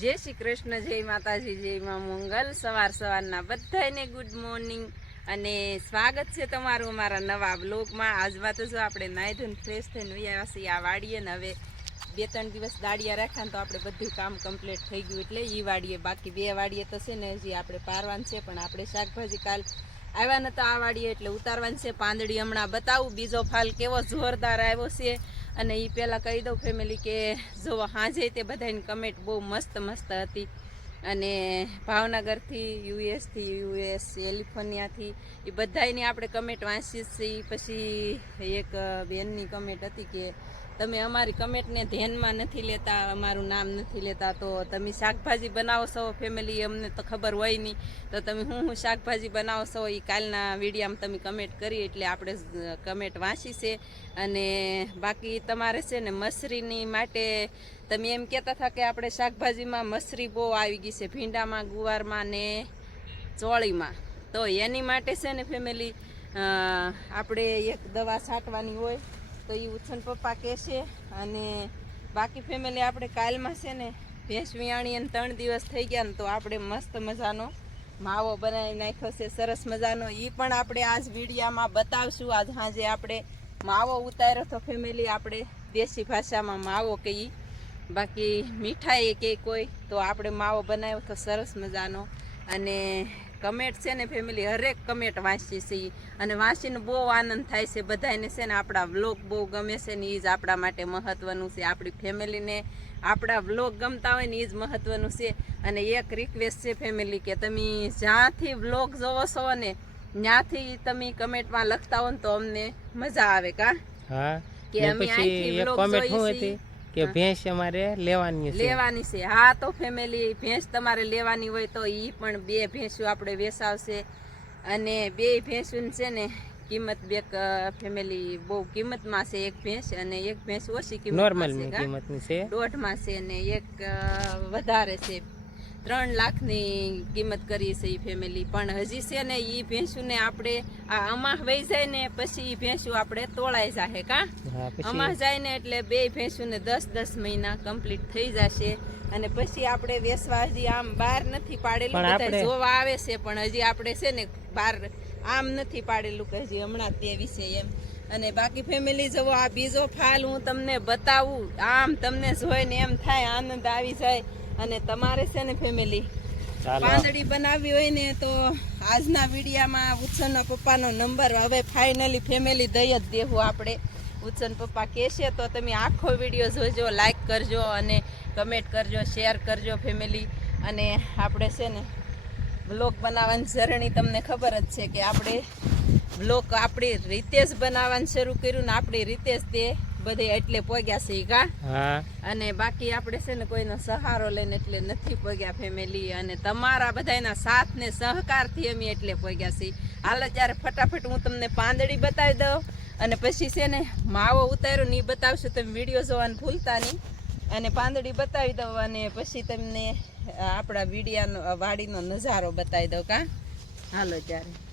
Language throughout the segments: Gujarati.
जय श्री कृष्ण, जय माताजी, जय मां मंगल। सवार सवाરના બધાને ગુડ મોર્નિંગ અને સ્વાગત છે તમારું અમારા નવા બ્લોગમાં। આજમાં તો જો આપણે નાઈ ધોઈને ફ્રેશ થઈને આવ્યા છીએ આ વાડીએ ને હવે 2-3 દિવસ દાડિયા રાખ્યા ને તો આપણે બધું કામ કમ્પ્લીટ થઈ ગયું એટલે ઈ વાડીએ બાકી 2 વાડીએ તો છે ને હજી આપણે પારવાન છે પણ આપણે શાકભાજી કાલ આવ્યા નતા આ વાડીએ એટલે ઉતારવાન છે। પાંદડી હમણાં બતાવું બીજો ફાલ કેવો જોરદાર આવ્યો છે અને એ પહેલાં કહી દઉં ફેમિલી કે જો સાંજે તે બધાની કમેન્ટ બહુ મસ્ત મસ્ત હતી અને ભાવનગરથી યુએસ કેલિફોર્નિયાથી એ બધાની આપણે કમેન્ટ વાંચીએ છીએ। પછી એક બેનની કમેન્ટ હતી કે તમે અમારી કમેન્ટને ધ્યાનમાં નથી લેતા, અમારું નામ નથી લેતા, તો તમે શાકભાજી બનાવો છો ફેમિલી અમને તો ખબર હોય નહીં, તો તમે હું શાકભાજી બનાવો છો એ કાલના વિડીયામાં તમે કમેન્ટ કરી એટલે આપણે કમેન્ટ વાંચી છે। અને બાકી તમારે છે ને મસરીની માટે તમે એમ કહેતા હતા કે આપણે શાકભાજીમાં મસરી બહુ આવી ગઈ છે ભીંડામાં, ગુવારમાં ને ચોળીમાં, તો એની માટે છે ને ફેમિલી આપણે એક દવા છાંટવાની હોય તો એ ઉછન પપ્પા કહેશે। અને બાકી ફેમિલી આપણે કાલમાં છે ને ભેંસ વિયાણી અને 3 દિવસ થઈ ગયા ને તો આપણે મસ્ત મજાનો માવો બનાવી નાખ્યો છે સરસ મજાનો, એ પણ આપણે આજ વિડીયામાં બતાવશું। આજ સાંજે આપણે માવો ઉતાર્યો તો ફેમિલી આપણે દેશી ભાષામાં માવો કહીએ, બાકી મીઠાઈ કે કોઈ તો આપણે માવો બનાવ્યો તો સરસ મજાનો। અને કમેન્ટ છે ને ફેમિલી હરેક કમેન્ટ વાંચીએ છીએ અને વાંચીને બહુ આનંદ થાય છે બધાને છે ને આપણા વ્લોગ બહુ ગમે છે ને એ જ આપણા માટે મહત્ત્વનું છે, આપણી ફેમિલીને આપણા વ્લોગ ગમતા હોય ને એ જ મહત્ત્વનું છે। અને એક રિક્વેસ્ટ છે ફેમિલી કે તમે જ્યાંથી વ્લોગ જોવો છો ને ત્યાંથી તમે કમેન્ટમાં લખતા હો ને તો અમને મજા આવે કા કે અમે અહીંથી વ્લોગ જોઈએ છીએ કે ભેંસ અમારે લેવાની છે। હા તો ફેમિલી ભેંસ તમારે લેવાની હોય તો એ પણ 2 ભેંસું આપણે વેચાવશે અને 2 ભેંસું છે ને કિંમત બે ફેમિલી બહુ કિંમતમાં છે, એક ભેંસ અને એક ભેંસ ઓછી કિંમતમાં છે, 1.5માં છે અને એક વધારે છે 3 લાખની કિંમત કરી છે એ ફેમિલી। પણ હજી છે ને એ ભેંસુને આપણે આ અમાહ વહી જાય ને પછી એ ભેંસું આપણે તોળાઈ જાય કા અમાહ જાય ને એટલે 2 ભેંસુને 10-10 મહિના કમ્પ્લીટ થઈ જશે અને પછી આપણે વેસવા હજી આમ બહાર નથી પાડેલું, બધા જોવા આવે છે પણ હજી આપણે છે ને બહાર આમ નથી પાડેલું કે હજી હમણાં તે વિશે એમ। અને બાકી ફેમિલી જવો આ બીજો ફાલ હું તમને બતાવું, આમ તમને જોઈને એમ થાય આનંદ આવી જાય। અને તમારે છે ને ફેમિલી પાંદડી બનાવવી હોય ને તો આજના વિડીયામાં ઉત્સવના પપ્પાનો નંબર હવે ફાઇનલી ફેમિલી દઈ જ દેવું આપણે, ઉત્સવ પપ્પા કહેશે તો તમે આખો વિડીયો જોજો, લાઈક કરજો અને કમેન્ટ કરજો, શેર કરજો ફેમિલી। અને આપણે છે ને વ્લોગ બનાવવાની જર્ની તમને ખબર જ છે કે આપણે વ્લોગ આપણી રીતે જ બનાવવાનું શરૂ કર્યું ને આપણી રીતે જ તે બધે એટલે પહોંચ્યા છે કા અને બાકી આપણે છે ને કોઈનો સહારો લઈને એટલે નથી પહોંચ્યા ફેમિલી અને તમારા બધાના સાથ ને સહકારથી અમે એટલે પહોંચ્યા છીએ। હાલો ત્યારે ફટાફટ હું તમને પાંદડી બતાવી દઉં અને પછી છે ને માવો ઉતાર્યો ને એ બતાવશું, તમે વિડીયો જોવાનું ભૂલતા નહીં અને પાંદડી બતાવી દઉં અને પછી તમને આપણા વિડીયાનો વાડીનો નજારો બતાવી દઉં કા હાલો ત્યારે।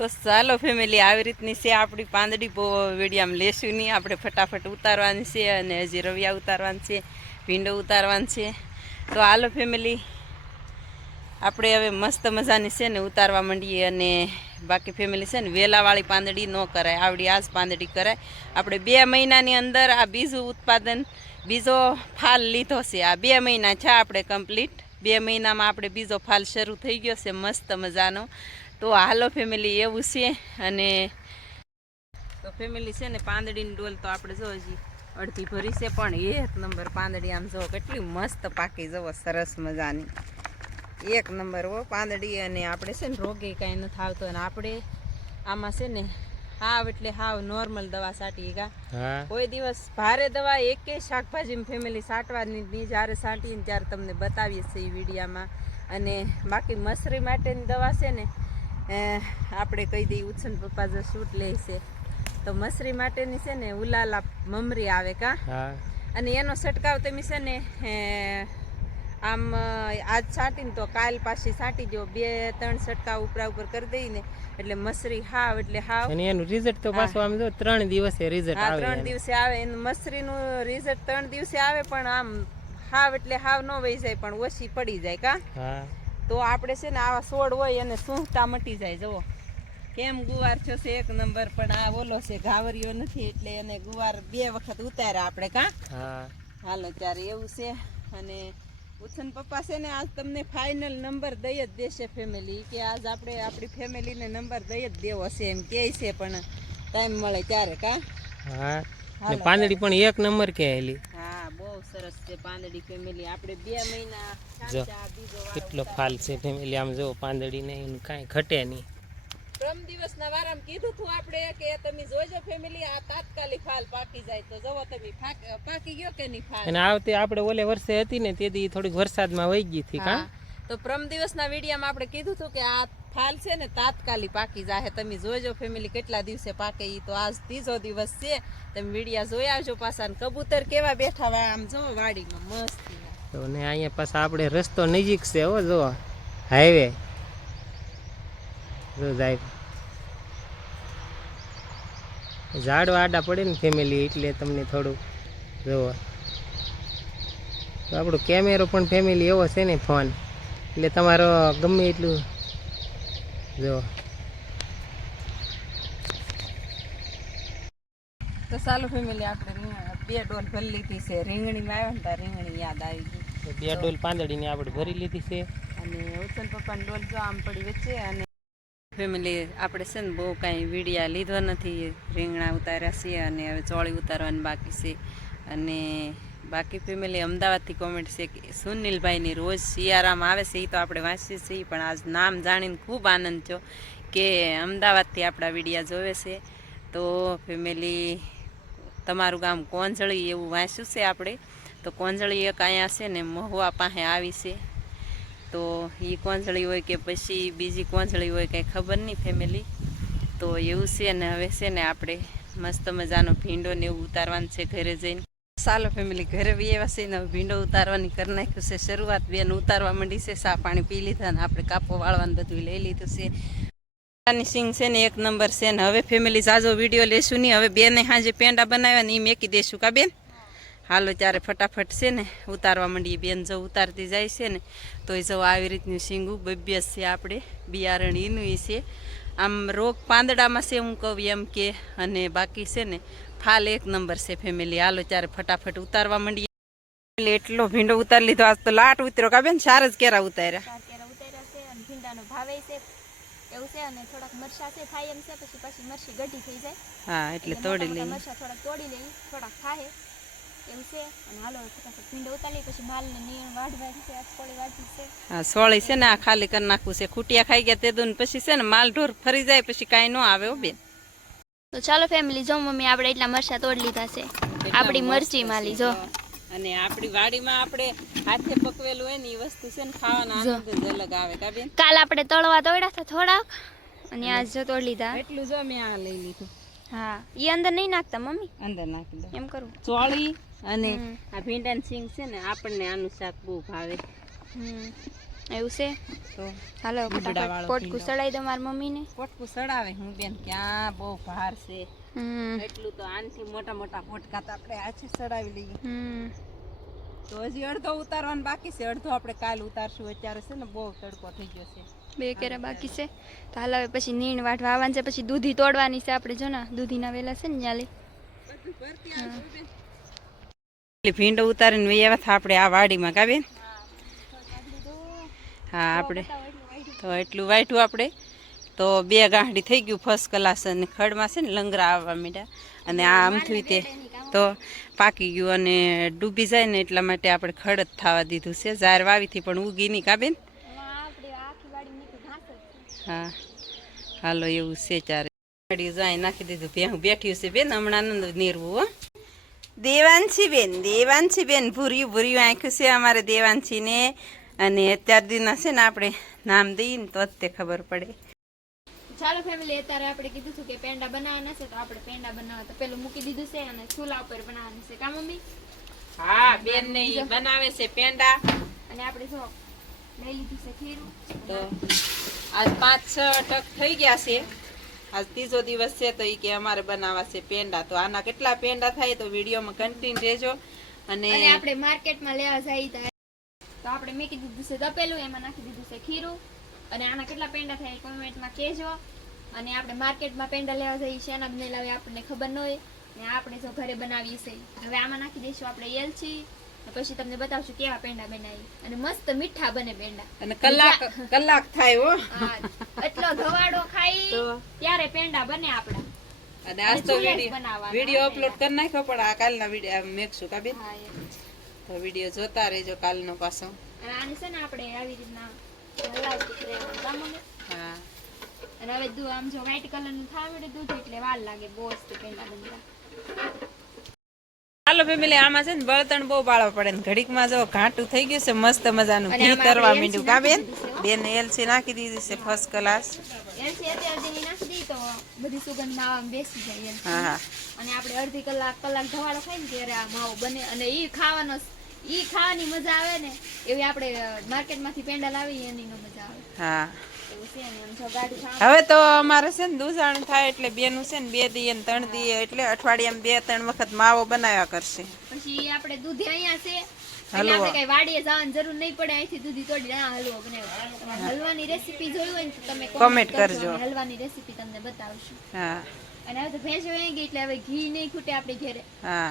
તો ચાલો ફેમિલી આવી રીતની છે આપણી પાંદડી, બહુ વિડીયામાં લેશું નહીં, આપણે ફટાફટ ઉતારવાની છે અને હજી રવિયા ઉતારવાની છે, ભીંડો ઉતારવાનું છે। તો હાલો ફેમિલી આપણે હવે મસ્ત મજાની છે ને ઉતારવા માંડીએ અને બાકી ફેમિલી છે ને વેલાવાળી પાંદડી ન કરાય, આવડી આ જ પાંદડી કરાય। આપણે 2 મહિનાની અંદર આ બીજું ઉત્પાદન બીજો ફાલ લીધો છે, આ 2 મહિના છે આપણે કમ્પ્લીટ 2 મહિનામાં આપણે બીજો ફાલ શરૂ થઈ ગયો છે મસ્ત મજાનો. તો હાલો ફેમિલી એવું છે. અને તો ફેમિલી છે ને પાંદડીની ડોલ તો આપણે જો હજી અડધી ભરી છે, પણ 1 નંબર પાંદડી. આમ જો કેટલી મસ્ત પાકી, જવો સરસ મજાની 1 નંબર હો પાંદડી. અને આપણે છે ને રોગે કાંઈ નથી આવતો. અને આપણે આમાં છે ને હાવ એટલે હાવ નોર્મલ દવા છાંટીએ કા. કોઈ દિવસ ભારે દવા એકેય શાકભાજી ફેમિલી છાંટવાની નહીં. જ્યારે છાંટીને ત્યારે તમને બતાવીએ છીએ વિડીયામાં. અને બાકી મસરી માટેની દવા છે ને આપણે કહી દઈએ, ઉછન પપ્પા જો શૂટ લે છે તો મસરી માટેની છે ને ઉલાલા મમરી આવે કા. અને એનો છંટકાવ તમે છે ને આમ આજ છાંટીને તો કાલ પાછી છાંટી દો. 2-3 છંટકાવ ઉપરા ઉપર કરી દઈને એટલે મસરી હાવ એટલે હાવ. અને એનું રિઝલ્ટ તો પાછું આમ જો 3 દિવસે રિઝલ્ટ આવે. 3 દિવસે આવે એનું મસરીનું રિઝલ્ટ 3 દિવસે આવે. પણ આમ હાવ એટલે હાવ ન વહી જાય, પણ ઓછી પડી જાય કા. તો આપણે છે ને આવા છોડ હોય અને સૂંઘતા મટી જાય. જુઓ કેમ ગુવાર છો છે 1 નંબર. પણ આ ઓલો છે ઘાવરિયો નથી એટલે એને ગુવાર 2 વખત ઉતાર્યા આપણે કા. હાલો ત્યારે એવું છે. અને ઉછન પપ્પા છે ને આજ તમને ફાઇનલ નંબર દઈ જ દેશે ફેમિલી, કે આજ આપણે આપણી ફેમિલીને નંબર દઈ જ દેવો છે એમ કહે છે, પણ ટાઈમ મળે ત્યારે કા. પાંદડી પણ 1 નંબર કે હેલી. હા બહુ સરસ છે પાંદડી ફેમિલી. આપણે 2 મહિના કેટલો ફાલ છે ફેમિલી. આમ જો પાંદડી ને એનું કાંઈ ઘટે નહીં. પ્રમ દિવસના વારામાં કીધું તું આપણે કે તમે જોજો ફેમિલી આ તાત્કાલિક ફાલ પાકી જાય. તો જવો તમે પાકી ગયો કે નહીં ફાલ. અને આવતે આપણે ઓલે વર્ષે હતી ને તેથી થોડીક વરસાદમાં વહી ગઈ હતી કા. તો પ્રમ દિવસના વિડીયામાં આપણે કીધું હતું કે આ ફાલ છે ને તાત્કાલિક પાકી જાય. તમે જોજો ફેમિલી કેટલા દિવસે પાકે. ઈ તો આજ 3જો દિવસ છે. તમે વિડીયા જોઈ આવજો પાછા. કબૂતર કેવા બેઠા હોય આમ જો વાડીમાં મસ્ત. તો ને અહીંયા પાછા આપણે રસ્તો નજીક છે હો. જો હાઈવે જાય. ઝાડવા આડા પડે ને ફેમિલી એટલે તમને થોડું જોવો. તો આપણો કેમેરો પણ ફેમિલી એવો છે ને ફોન, એટલે તમારો ગમે એટલું જો. તો ચાલો ફેમિલી આપણે 2 ડોલ ભરી લીધી છે. રીંગણીમાં આવ્યા ને ત્યાં રીંગણી યાદ આવી ગઈ. 2 ડોલ પાંદડીની આપણે ભરી લીધી છે. અને ઉછન પપ્પાની ડોલ જો આમ પડી વચ્ચે. અને ફેમિલી આપણે છે ને બહુ કાંઈ વિડીયા લીધો નથી. રીંગણા ઉતાર્યા છે અને હવે ચોળી ઉતારવાની બાકી છે. અને બાકી ફેમિલી અમદાવાદથી કોમેન્ટ છે કે સુનિલભાઈની રોજ શિયાળામાં આવે છે. એ તો આપણે વાંચીએ છીએ, પણ આજ નામ જાણીને ખૂબ આનંદ થયો કે અમદાવાદથી આપણા વિડીયા જોવે છે. તો ફેમિલી તમારું ગામ કોંજળી એવું વાંચ્યું છે આપણે. તો કોંજળી એક અહીંયા છે ને મહુવા પાસે આવી છે. તો એ કોંજળી હોય કે પછી બીજી કોંજળી હોય કંઈ ખબર નહીં ફેમિલી. તો એવું છે ને હવે છે ને આપણે મસ્ત મજાનો ભીંડો ને એવું ઉતારવાનું છે ઘરે જઈને. ચાલો ફેમિલી ઘરે બી એવા છે ને ભીંડો ઉતારવાની કરી નાખ્યું છે શરૂઆત. બેન ઉતારવા માંડી છે. સા પાણી પી લીધા ને આપણે કાપો વાળવાનું બધું લઈ લીધું છે. સિંગ છે ને 1 નંબર છે. ને હવે ફેમિલી જાજો વિડીયો લેશું નહીં. હવે બેને હાજે પેંડા બનાવ્યા ને એ મેકી દેશું કા બેન. હાલો ત્યારે ફટાફટ છે ને ઉતારવા માંડીએ. બેન જો ઉતારતી જાય છે ને તો એ જો આવી રીતનું શીંગું બબ્યસ છે આપણે બિયારણ એનું છે. આમ રોગ પાંદડામાં છે હું કહું એમ કે. અને બાકી છે ને ફાલ 1 નંબર છે ફેમિલી. હાલો ત્યારે ફટાફટ ઉતારવા માંડીએ. એટલો ભીંડો ઉતારી લીધો આજ તો લાટ ઉતર્યો કા બેન. 4 જ કેરા ઉતાર્યા. એવું છે. અને થોડાક મરચા છે થાય એમ છે. પછી મરચી ગઢી થઈ જાય. હા એટલે તોડી લઈ. મરચા થોડાક તોડી લઈ થોડાક થાય એવું છે. અને હાલો ફટાફટ ભીંડો ઉતારી પછી માલને નીણ વાઢવાની છે. આજ વાઢી છે. હા સોળી છે ને આ ખાલી કરી નાખવું છે. ખૂટિયા ખાઈ ગયા તે દૂન પછી છે ને માલ ઢોર ફરી જાય પછી કાંઈ ન આવે હો બેન. તો ચાલો ફેમિલી જો મમ્મી આપણે એટલા મરચા તોડી લીધા છે. આપણી મરચી માલી જો. અને આપણી વાડીમાં આપણે હાથે પકવેલું હોય ને એ વસ્તુ છે ને ખાવાનો આનંદ જ અલગ આવે કા બેન. કાલ આપણે તળવા તોડ્યા હતા થોડાક અને આજ જો તોડી લીધા. એટલું જો મેં આ લઈ લીધું. હા ઈ અંદર નહીં નાખતા મમ્મી. અંદર નાખી દો એમ કરું. ચોળી અને આ ભીંડાની સિંગ છે ને આપણને આનું શાક બહુ ભાવે. એવું છે. તો હાલો ફટાફટ પોટકું સડાઈ દો મારી મમ્મીને. પોટકું સડાવે હું બેન ક્યાં બહુ ભાર છે. એટલું તો આનથી મોટા મોટા પોટકા તો આપણે આછે સડાવી લઈએ. તો હજી અડધો ઉતારવાનું બાકી છે. અડધો આપણે કાલ ઉતારશું. અત્યારે છે ને બહુ તડકો થઈ ગયો છે. 2 કેરા બાકી છે. તો હાલ હવે પછી નીણ વાઢવા આવવાનું છે. પછી દૂધી તોડવાની છે આપણે. જો ને દૂધીના વેલા છે ને ન્યાલી ભીંડો ઉતારીને વૈયા આપણે આ વાડીમાં કા બેન. હા આપણે બતાવો એટલું વાઢ્યું. તો એટલું વાઢ્યું આપણે તો 2 ગાંઠડી થઈ ગયું ફર્સ્ટ ક્લાસ અને ખડમાં છે ને લંગરા આવવા માંડ્યા અને આ આમથું તે તો પાકી ગયું અને ડૂબી જાય ને એટલા માટે આપણે ખડ જ થવા દીધું છે ઝાર વાવીથી પણ ઉગી નહીં કાબેન આમાં આપણે આખી વાડી નીકળી ઘાસ જ છે. હા હાલો એવું છે ચારે જાય નાખી દીધું ભેહું બેઠ્યું છે બેન હમણાં આનંદ નીરવું હો દેવાંશી બેન ભૂર્યું ભૂર્યું આંખ્યું છે અમારે દેવાંશીને અને અત્યાર દીના છે ને આપણે નામ દઈએ ને તો જ તે ખબર પડે ચાલો ફેમિલી અત્યારે આપણે કીધું હતું કે પેંડા બનાવવાના છે તો આપણે પેંડા બનાવવા તો પેલું મૂકી દીધું છે અને ચૂલા ઉપર બનાવવાનું છે કા મમ્મી હા બેન ને ઈ બનાવે છે પેંડા અને આપણે જો લઈ લીધું છે ખીરું તો આજ 5-6 ટક થઈ ગયા છે આજ ત્રીજો દિવસ છે તો ઈ કે અમારે બનાવવા છે પેંડા તો આના કેટલા પેંડા થાય તો વિડીયોમાં કન્ટિન્યુ રહેજો અને અને આપણે માર્કેટમાં લેવા જઈએ તો આપણે મૂકી દીધું છે તપેલું એમાં નાખી દીધું છે ખીરું અને આના કેટલા પેંડા થાય કોમેન્ટમાં કહેજો અને આપણે માર્કેટમાં પેંડા લેવા જઈએ છે એના બનેલા હોય આપણને ખબર ન હોય ને આપણે જો ઘરે બનાવીએ છીએ હવે આમાં નાખી દઈશું આપણે એલચી પછી તમને બતાવશું કેવા પેંડા બનાવી અને મસ્ત મીઠા બને પેંડા અને કલાક થાય હો હા, એટલો ધવાડો ખાઈ તો ત્યારે પેંડા બને આપડા અને આજ તો ચૂલે જ બનાવવાના વિડીયો આ અપલોડ કરી નાખ્યો પણ આ કાલના વિડીયો મેકશું કાબેન હા એમ. તો વિડીયો જોતા રહેજો કાલનો પાછો અને આને છે ને આપણે આવી રીતના હલાવતું રહેવાનું કામ અમે. હા અને હવે દૂધ આમ જો વ્હાઈટ કલર નું થાય એટલે દૂધ એટલે વાર લાગે બોસ તે પેંડા બનતા. હાલો ફેમિલી આમાં છે ને બળતણ બહુ બાળવા પડે ને ઘડીકમાં જો ઘાટું થઈ ગયું છે મસ્ત મજાનું અને ઘી આમાં તરવા આપણે માંડ્યું એલચી કા બેન નાખી દીધી છે, બેન એલસી નાખી દીધી છે ફર્સ્ટ ક્લાસ એલચી અત્યારે જેની નાખી દઈએ તો બધી સુગંધ માવામાં બેસી જાય એલચી. હા હા અને આપણે અડધી કલાક ધવાડો ખાઈ ને ત્યારે આ માવો બને અને ઈ ખાવાની મજા આવે ને એવી આપણે માર્કેટમાંથી પેંડા લાવી એની નો મજા આવે હા એવું છે ને આમ જો ગાઢું ખાવાનું. હવે તો અમારે છે ને દૂધાણ થાય એટલે બેનું છે ને 2 દી ને 3 દી એટલે અઠવાડિયામાં 2-3 વખત માવો બનાવ્યા કરશે પછી આપણે દૂધ અહીંયા છે હલવો. એટલે આપણે કઈ વાડીએ જવાની જરૂર નહીં પડે અહીંથી દૂધી તોડી આ હલવો બનાવ્યો હલવાની રેસીપી જોઈ હોય ને તો તમે Comment comment કરજો. અને હલવાની રેસીપી તમને બતાવશું હા અને હવે તો ભેંસ વહી ગઈ એટલે હવે ઘી નહીં ખૂટે આપણે ઘરે હા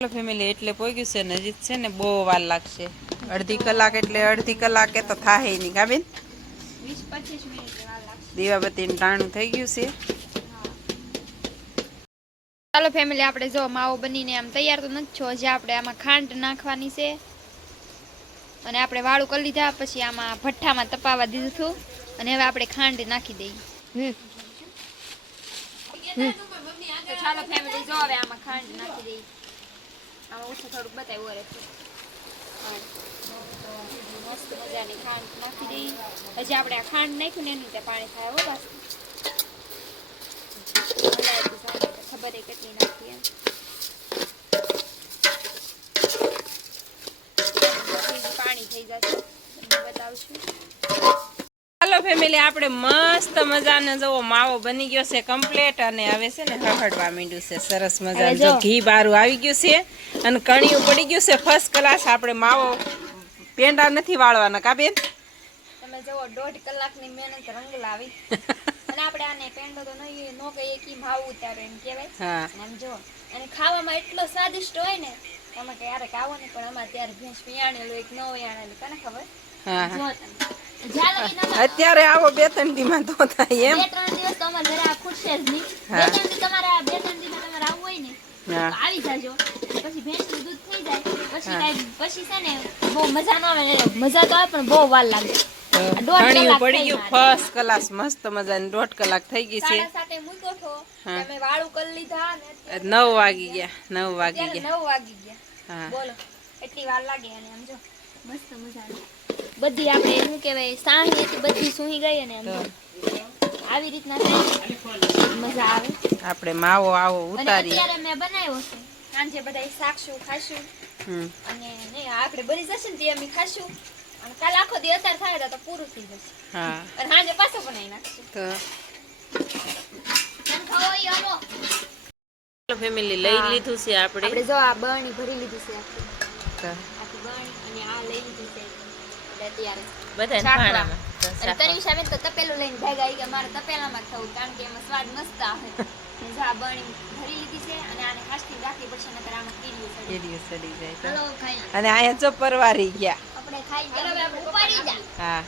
ફેમિલી એટલે પોગ્યું છે નજીક છે ને બહુ વાર લાગશે અડધી કલાક એટલે અડધી કલાકે તો થાય નહીં કા બેન 20-25 મિનિટ વાર લાગશે. દીવાબત્તીનું ટાણું થઈ ગયું છે ચાલો ફેમિલી આપણે જો માવો બનીને આમ તૈયાર તો નથી છો હજી આપણે આમાં ખાંડ નાખવાની છે અને આપણે વાળું કરી લીધા પછી આમાં ભઠ્ઠામાં તપાવવા દીધું હતું અને હવે આપણે ખાંડ નાખી દઈએ તો ચાલો ફેમિલી જો હવે આમાં ખાંડ નાખી દઈએ આમાં ઓછું થોડુંક બતાવ્યું રે તો મસ્ત મજાની ખાંડ નાખી દઈએ હજી આપણે આ ખાંડ નાખ્યું ને એનું ત્યાં પાણી થાય હો બસ ખબર એ કેટલી નાખી એમ પાણી થઈ જશે તમને બતાવશું. હાલો ફેમિલી આપણે મસ્ત મજાનો જવો માવો બની ગયો છે કમ્પ્લીટ અને હવે છે ને હળહળવા માંડ્યું છે સરસ મજાનું હવે જો. જો ઘી બારું આવી ગયું છે અને કણિયું પડી ગયું છે ફર્સ્ટ ક્લાસ આપણે માવો પેંડા નથી વાળવાના કા બેન તમે જુઓ 1.5 કલાકની મહેનત રંગ લાવી અને આપણે આને પેંડો તો નહીં નો કહીએ કે માવું ઉતારો એમ કહેવાય હા અને આમ જો અને ખાવામાં એટલો સ્વાદિષ્ટ હોય ને તમે ક્યારેક આવો ને પણ અમારે ત્યારે ભેંસ પિયાણેલું એક ન વયાણેલું કોને ખબર હા જો તમે જ્યાં લગી ના અત્યારે આવો 2-3 દીમાં તો થાય એમ 2-3 દિવસ તો અમારે ઘરે આ ખૂટશે જ નહીં. હા. 2-3 દી તમારે આ 2-3 દીમાં તમારે આવવું હોય ને હા તો આવી જાજો પછી ભેંસનું દૂધ થઈ જાય પછી છે ને બહુ મજા ન આવે મજા તો આવે પણ બહુ વાર લાગે તો દોઢ કણિયું કલાક પડી થઈ ગયું મારે. ફર્સ્ટ ક્લાસ મસ્ત મજાની 1.5 કલાક થઈ ગઈ છે 7:30 મૂક્યો છો હા. તમે વાળું કરી લીધા ને 9 વાગી ગયા 9 વાગી અત્યારે ગયા 9 વાગી ગયા હા બોલો એટલી વાર લાગે અને આમ જો મસ્ત મજાની બધી આપણે શું કહેવાય સાંઈ હતી બધી સૂઈ ગઈ અને આમ જો આવી રીતના થાય મજા આવે આપણે માવો આવો અને ઉતારી અત્યારે મેં બનાવ્યો છે સાંજે બધા શાકશું ખાશું અને નહીં આપણે બની જશે ને તે અમે ખાશું અને કાલ આખો દી અત્યારે થાય તો પૂરું થઈ જશે હા અને સાંજે પાછો બનાવી નાખશું તો એમ ખાવો ઈ હાલો. ફેમિલી લઈ લીધું છે આપણે આપણે જો આ બરણી ભરી લીધી છે તો આખી બરણી અને આ લઈ લીધી છે એટલે અત્યારે બધાને ચાખવા. ભાણામાં તો અને ચાખવા. તનિષા બેન તો તપેલું લઈને ભાગ્યા ઈ કે મારે તપેલામાં જ થવું કારણ કે એમાં સ્વાદ મસ્ત આવે ને જો આ બરણી ભરી લીધી છે અને આને હાસથી રાખવી પડશે નકર આમાં કીડીઓ ચડી કેરીઓ સડી જાય તો. હાલો ખાઈ અને અહીંયા જો પરવારી ગયા આપણે ખાઈ ગયા હવે આપણે ઉપાડી જા હા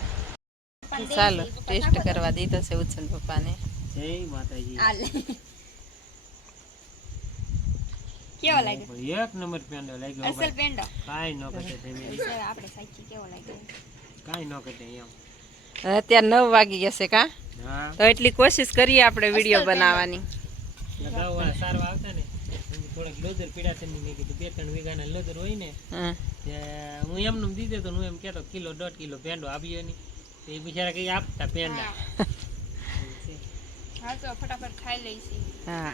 ચાલો ટેસ્ટ કરવા દીધો છે ઉત્સન પપ્પાને. જય માતાજી. હાલે કેવો લાગ્યો? એક નંબર પેંડો લાગ્યો અસલ ભાઈ. પેંડો કાંઈ ન કટે ફેમિલી, સર આપણે સાચી કેવો લાગ્યો? કાંઈ ન કટે એમ. અત્યારે 9 વાગી ગયા છે કા, હા તો એટલી કોશિશ કરીએ આપણે વિડીયો બનાવવાની. લગાવવાળા સારવા આવતા ને થોડીક લોદર પીડા થઈ મેં કીધું 2-3 વીઘાના લોદર હોય ને હા તે હું એમનું દીધે તો હું એમ કહેતો કિલો 1.5 કિલો પેંડો આવ્યો નહીં તો એ બિચારા કઈ આપતા પેંડા. હા તો ફટાફટ ખાઈ લઈશી. હા